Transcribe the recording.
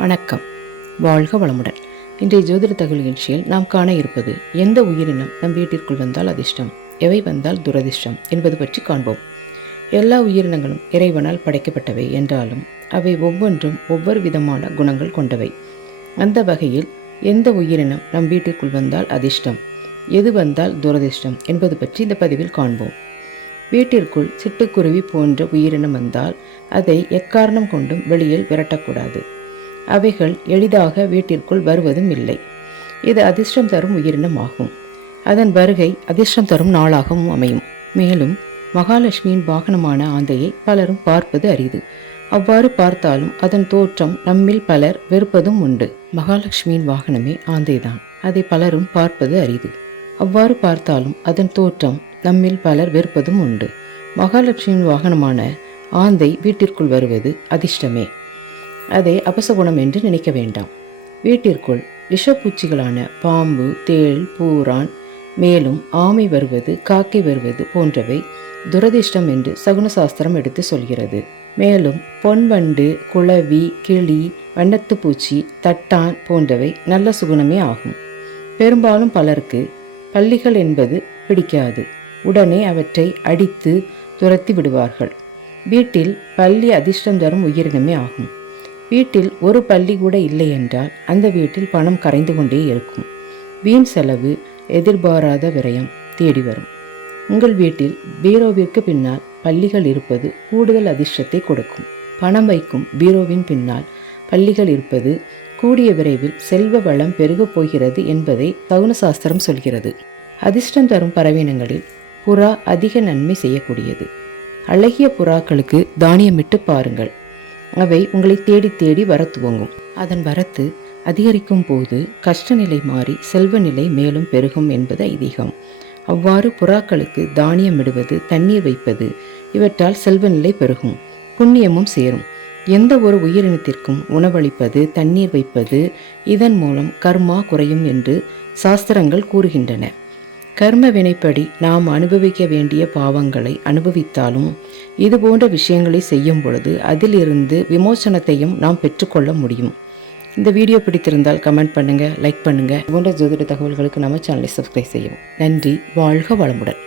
வணக்கம். வாழ்க வளமுடன். இன்றைய ஜோதிட தகவல் நிகழ்ச்சியில் நாம் காண இருப்பது எந்த உயிரினம் நம் வீட்டிற்குள் வந்தால் அதிர்ஷ்டம் எவை வந்தால் துரதிர்ஷ்டம் என்பது பற்றி காண்போம். எல்லா உயிரினங்களும் இறைவனால் படைக்கப்பட்டவை என்றாலும் அவை ஒவ்வொன்றும் ஒவ்வொரு விதமான குணங்கள் கொண்டவை. அந்த வகையில் எந்த உயிரினம் நம் வீட்டிற்குள் வந்தால் அதிர்ஷ்டம் எது வந்தால் துரதிர்ஷ்டம் என்பது பற்றி இந்த பதிவில் காண்போம். வீட்டிற்குள் சிட்டுக்குருவி போன்ற உயிரினம் வந்தால் அதை எக்காரணம் கொண்டும் வெளியில் விரட்டக்கூடாது. அவைகள் எளிதாக வீட்டிற்குள் வருவதும் இல்லை. இது அதிர்ஷ்டம் தரும் உயிரினம் ஆகும் அதன் வருகை அதிர்ஷ்டம் தரும் நாளாகவும் அமையும். மேலும் மகாலட்சுமியின் வாகனமான ஆந்தையை பலரும் பார்ப்பது அரிது. அவ்வாறு பார்த்தாலும் அதன் தோற்றம் நம்மில் பலர் வெறுப்பதும் உண்டு. மகாலட்சுமியின் வாகனமே ஆந்தைதான். அதை பலரும் பார்ப்பது அரிது. அவ்வாறு பார்த்தாலும் அதன் தோற்றம் நம்மில் பலர் வெறுப்பதும் உண்டு. மகாலட்சுமியின் வாகனமான ஆந்தை வீட்டிற்குள் வருவது அதிர்ஷ்டமே. அதை அபசகுணம் என்று நினைக்க வேண்டாம். வீட்டிற்குள் விஷப்பூச்சிகளான பாம்பு தேள் பூரான் மேலும் ஆமை வருவது காக்கை வருவது போன்றவை துரதிர்ஷ்டம் என்று சகுன சாஸ்திரம் எடுத்து சொல்கிறது. மேலும் பொன்வண்டு குளவி கிளி வண்ணத்துப்பூச்சி தட்டான் போன்றவை நல்ல சுகுணமே ஆகும். பெரும்பாலும் பலருக்கு பள்ளிகள் என்பது பிடிக்காது. உடனே அவற்றை அடித்து துரத்தி விடுவார்கள். வீட்டில் பள்ளி அதிர்ஷ்டம் தரும் உயிரினமே ஆகும். வீட்டில் ஒரு பள்ளி கூட இல்லை என்றால் அந்த வீட்டில் பணம் கரைந்து கொண்டே இருக்கும். வீண் செலவு எதிர்பாராத விரயம் தேடி வரும். உங்கள் வீட்டில் பீரோவிற்கு பின்னால் பள்ளிகள் இருப்பது கூடுதல் அதிர்ஷ்டத்தை கொடுக்கும். பணம் வைக்கும் பீரோவின் பின்னால் பள்ளிகள் இருப்பது கூடிய விரைவில் செல்வ வளம் பெருகப் போகிறது என்பதை தகுன சாஸ்திரம் சொல்கிறது. அதிர்ஷ்டம் தரும் பறவையினங்களில் புறா அதிக நன்மை செய்யக்கூடியது. அழகிய புறாக்களுக்கு தானியமிட்டு பாருங்கள். அவை உங்களை தேடி தேடி வர துவங்கும் அதன் வரத்து அதிகரிக்கும் போது கஷ்டநிலை மாறி செல்வ நிலை மேலும் பெருகும் என்பது ஐதீகம். அவ்வாறு புறாக்களுக்கு தானியம் இடுவது தண்ணீர் வைப்பது இவற்றால் செல்வ நிலை பெருகும் புண்ணியமும் சேரும். எந்த ஒரு உயிரினத்திற்கும் உணவளிப்பது தண்ணீர் வைப்பது இதன் மூலம் கர்மா குறையும் என்று சாஸ்திரங்கள் கூறுகின்றன. கர்ம வினைப்படி நாம் அனுபவிக்க வேண்டிய பாவங்களை அனுபவித்தாலும் இது போன்ற விஷயங்களை செய்யும் பொழுது அதிலிருந்து விமோசனத்தையும் நாம் பெற்றுக்கொள்ள முடியும். இந்த வீடியோ பிடித்திருந்தால் கமெண்ட் பண்ணுங்கள் லைக் பண்ணுங்கள் போன்ற ஜோதிட தகவல்களுக்கு நம்ம சேனலை சப்ஸ்கிரைப் செய்யும் நன்றி வாழ்க வளமுடன்.